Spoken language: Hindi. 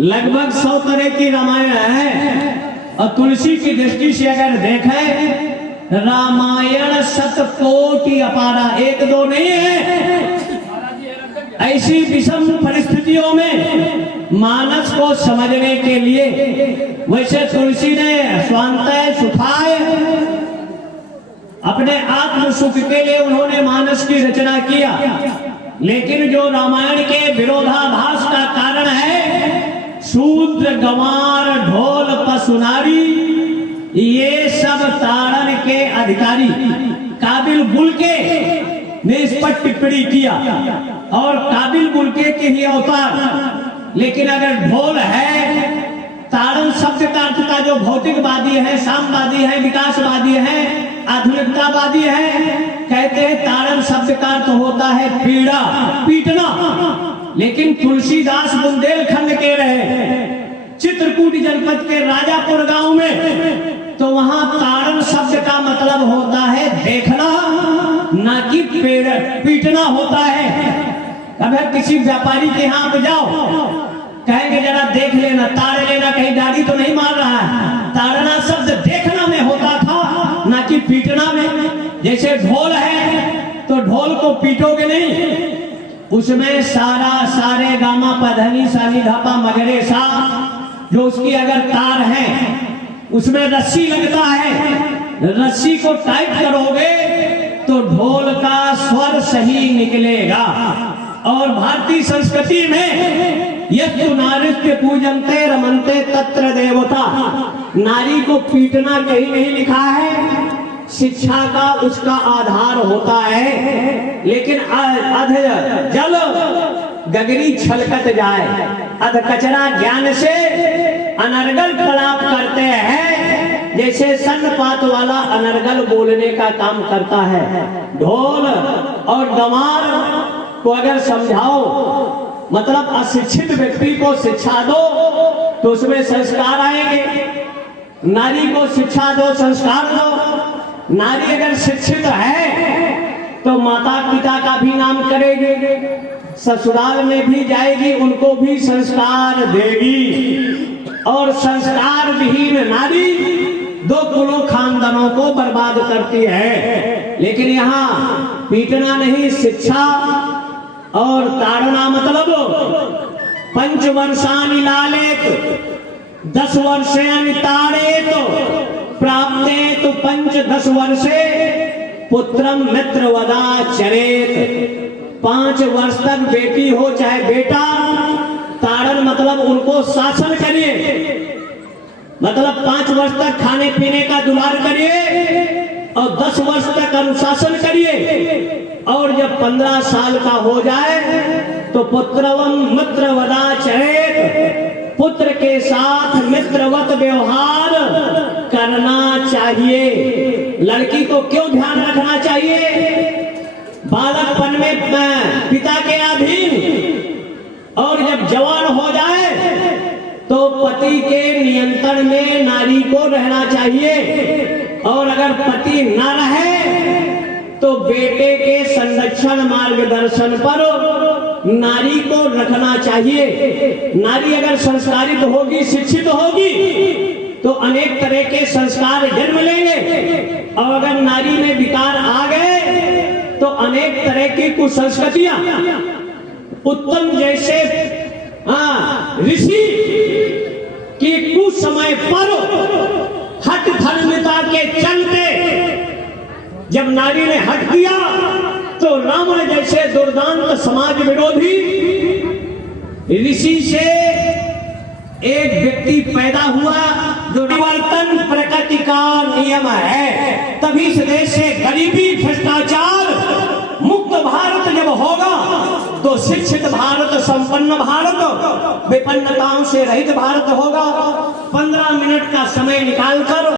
लगभग 100 तरह की रामायण है। और तुलसी की दृष्टि से अगर देखें, रामायण 100 कोटि अपारा, एक दो नहीं है। ऐसी विषम परिस्थितियों में मानस को समझने के लिए वैसे तुलसी ने स्वांतः सुखाय अपने आत्म सुख के लिए उन्होंने मानस की रचना किया, लेकिन जो रामायण के विरोधाभास का कारण है, शूद्र गंवार ढोल पशु नारी, ये सब ताड़न के अधिकारी काबिल बुलके ने इस पर टिप्पणी किया और काबिल बुलके के ही अवतार। लेकिन अगर ढोल है, ताड़न शब्द का अर्थ का जो भौतिकवादी है, सामवादी है, विकासवादी है, आधुनिकतावादी है, कहते हैं ताड़न शब्द का अर्थ होता है पीड़ा, पीटना। लेकिन तुलसीदास बुंदेलखंड के रहे, चित्रकूट जनपद के राजापुर गांव में, तो वहां ताड़न शब्द का मतलब होता है देखना, ना कि पीटना होता है। अगर किसी व्यापारी के यहाँ आप जाओ, कहेंगे जरा देख लेना, ताड़ लेना, कहीं गाड़ी तो नहीं मार रहा है। ताड़ना शब्द देखना में होता था, ना कि पीटना में। जैसे ढोल है तो ढोल को पीटोगे नहीं, उसमें सारे गामा पधनी सानी धापा मगरे सा, जो उसकी अगर तार है उसमें रस्सी लगता है, रस्सी को टाइट करोगे तो ढोल का स्वर सही निकलेगा। और भारतीय संस्कृति में यस्तु नारीत्य पूजन्ते रमन्ते तत्र देवता, नारी को पीटना कहीं नहीं लिखा है, शिक्षा का उसका आधार होता है। लेकिन अध जल गगरी छलकत जाए, अध कचरा ज्ञान से अनर्गल प्रलाप करते हैं, जैसे सन्नपात वाला अनर्गल बोलने का काम करता है। ढोल और गंवार को अगर समझाओ, मतलब अशिक्षित व्यक्ति को शिक्षा दो तो उसमें संस्कार आएंगे, नारी को शिक्षा दो, संस्कार दो। नारी अगर शिक्षित है तो माता पिता का भी नाम करेगी, ससुराल में भी जाएगी, उनको भी संस्कार देगी। और संस्कार विहीन नारी 2 कुलों खानदानों को बर्बाद करती है। लेकिन यहाँ पीटना नहीं, शिक्षा और ताड़ना मतलब 5 वर्षानि लालेत 10 वर्षानि ताड़ेत प्राप्तेत 5-10 वर्षे पुत्रम मित्र वदाचरेत। 5 वर्ष तक बेटी हो चाहे बेटा, ताड़न मतलब उनको शासन करिए, मतलब 5 वर्ष तक खाने पीने का दुलार करिए और 10 वर्ष तक अनुशासन करिए। और जब 15 साल का हो जाए तो पुत्रवम मित्र वदाचरेत, पुत्र के साथ मित्रवत व्यवहार करना चाहिए। लड़की को क्यों ध्यान रखना चाहिए? बालकपन में पिता के अधीन, और जब जवान हो जाए तो पति के नियंत्रण में नारी को रहना चाहिए। और अगर पति न रहे तो बेटे के संरक्षण मार्गदर्शन पर नारी को रखना चाहिए। नारी अगर संस्कारित होगी, शिक्षित होगी तो अनेक तरह के संस्कार जन्म लेंगे, और अगर नारी में विकार आ गए तो अनेक तरह की कुसंस्कृतियां, उत्तम जैसे ऋषि की कुछ समय पर हठ धर्मिता के चलते जब नारी ने हट किया तो रावण जैसे दुर्दांत समाज विरोधी ऋषि से एक व्यक्ति पैदा हुआ जो परिवर्तन प्रकृति का नियम है। तभी इस देश से गरीबी, भ्रष्टाचार मुक्त भारत जब होगा तो शिक्षित भारत, संपन्न भारत, विपन्नताओं से रहित भारत होगा। 15 मिनट का समय निकालकर